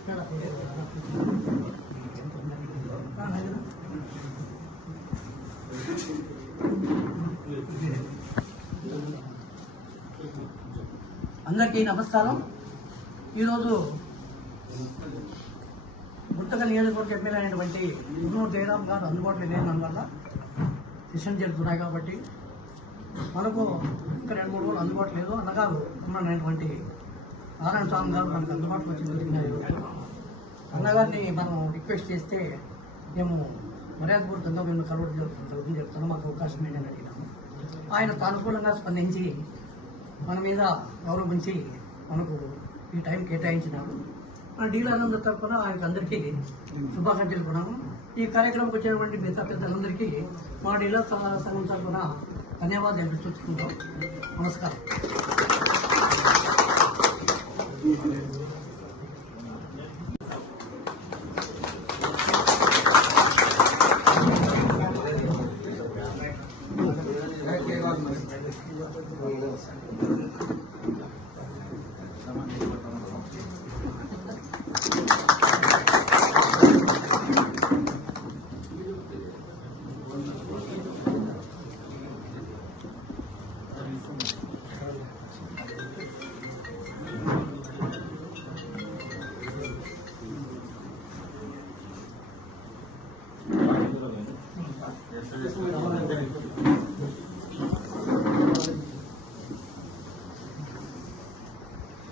అందరికీ నమస్కారం. ఈరోజు గుంతకల్ నియోజకవర్గ ఎమ్మెల్యే అయినటువంటి గున్నూరు జయరాం గారు అందుబాటులో లేనందువల్ల సెషన్ జరుగుతున్నాయి కాబట్టి మనకు ఇంకా 2-3 రోజులు అందుబాటులో లేదు. అన్నగారు ఉన్నటువంటి నారాయణ స్వామి గారు మనకు అందుబాటులో వచ్చింది. అన్నగారిని మనం రిక్వెస్ట్ చేస్తే మేము మర్యాదపూర్వకంగా మేము కలవడం జరుగుతుంది చెప్తాను. మాకు అవకాశం ఏంటని అడిగినాము. ఆయన సానుకూలంగా స్పందించి మన మీద గౌరవించి మనకు ఈ టైం కేటాయించినాము. మన డీలర్లందరి తరఫున ఆయనకు అందరికీ శుభాకాంక్షలు తెలుపుకున్నాము. ఈ కార్యక్రమంకి వచ్చినటువంటి పెద్దలందరికీ మా డీలర్ సంఘం తరఫున ధన్యవాదాలు తెలుపుకుంటాం. నమస్కారం.